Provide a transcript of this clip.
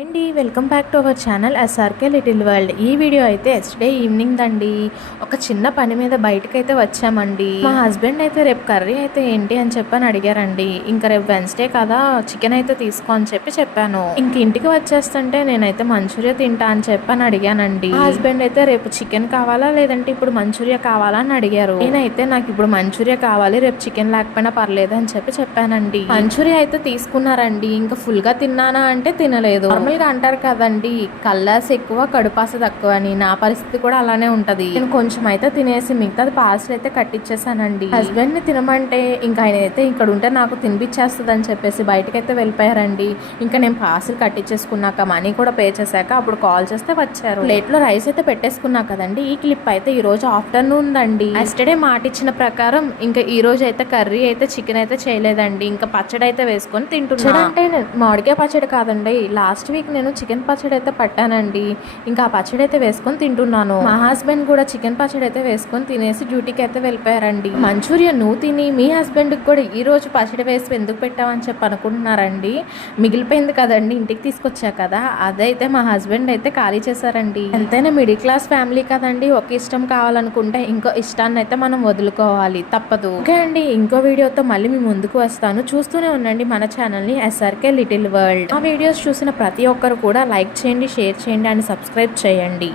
అండి welcome back to our channel SRK little world. ఈ video అయితే ఎస్డే ఈవినింగ్ దండి. ఒక చిన్న పని మీద బయటకైతే వచ్చామండి. మా హస్బెండ్ అయితే రేపు కర్రీ అయితే ఏంటి అని చెప్పని అడిగారండి. ఇంకా రేపు వెన్స్డే కదా చికెన్ అయితే తీసుకో అని చెప్పాను. ఇంక ఇంటికి వచ్చేస్తుంటే నేనైతే మంచూరియా తింటా అని చెప్పని అడిగానండి. మా హస్బెండ్ అయితే రేపు చికెన్ కావాలా లేదంటే ఇప్పుడు మంచూరియా కావాలా అని అడిగారు. నేనైతే నాకు ఇప్పుడు మంచూరియా కావాలి, రేపు చికెన్ లేకపోయినా పర్లేదు అని చెప్పానండి. మంచూరియా అయితే తీసుకున్నారండి. ఇంకా ఫుల్ గా తిన్నానా అంటే తినలేదు. నార్మల్గా అంటారు కదండి, కల్లాస్ ఎక్కువ కడుపాస తక్కువ అని. నా పరిస్థితి కూడా అలానే ఉంటది. నేను కొంచెం అయితే తినేసి మిగతాది పార్సల్ అయితే కట్టించేసానండి. హస్బెండ్ ని తినమంటే ఇంకా ఆయన అయితే ఇక్కడ ఉంటే నాకు తినిపించేస్తుంది అని చెప్పేసి బయటకైతే వెళ్ళిపోయారండి. ఇంకా నేను పార్సల్ కట్టించేసుకున్నాక మనీ కూడా పే చేశాక అప్పుడు కాల్ చేస్తే వచ్చారు. ప్లేట్ లో రైస్ అయితే పెట్టేసుకున్నా కదండి. ఈ క్లిప్ అయితే ఈ రోజు ఆఫ్టర్నూన్ దండి. ఎస్టర్డే మాట ఇచ్చిన ప్రకారం ఇంకా ఈ రోజు అయితే కర్రీ అయితే చికెన్ అయితే చేయలేదండి. ఇంకా పచ్చడి అయితే వేసుకొని తింటున్నా. అంటే మామిడికాయ పచ్చడి కాదండి, లాస్ట్ వీక్ నేను చికెన్ పచ్చడి అయితే పట్టానండి. ఇంకా ఆ పచ్చడి అయితే వేసుకొని తింటున్నాను. మా హస్బెండ్ కూడా చికెన్ పచ్చడి అయితే వేసుకొని తినేసి డ్యూటీకి అయితే వెళ్ళిపోయారండి. మంచూరియా నువ్వు తిని మీ హస్బెండ్ కూడా ఈ రోజు పచ్చడి వేసి ఎందుకు పెట్టావని అనుకుంటున్నారండి. మిగిలిపోయింది కదండి, ఇంటికి తీసుకొచ్చా కదా, అదైతే మా హస్బెండ్ అయితే ఖాళీ చేశారండి. ఎంతైనా మిడిల్ క్లాస్ ఫ్యామిలీ కదండి, ఒక ఇష్టం కావాలనుకుంటే ఇంకో ఇష్టాన్ని అయితే మనం వదులుకోవాలి, తప్పదు. ఓకే అండి, ఇంకో వీడియోతో మళ్ళీ మీ ముందుకు వస్తాను. చూస్తూనే ఉండండి మన ఛానల్ ని ఎస్ఆర్కే లిటిల్ వరల్డ్. ఆ వీడియోస్ చూసిన ప్రతి ఒక్కరు కూడా లైక్ చేయండి, షేర్ చేయండి అండ్ సబ్స్క్రైబ్ చేయండి.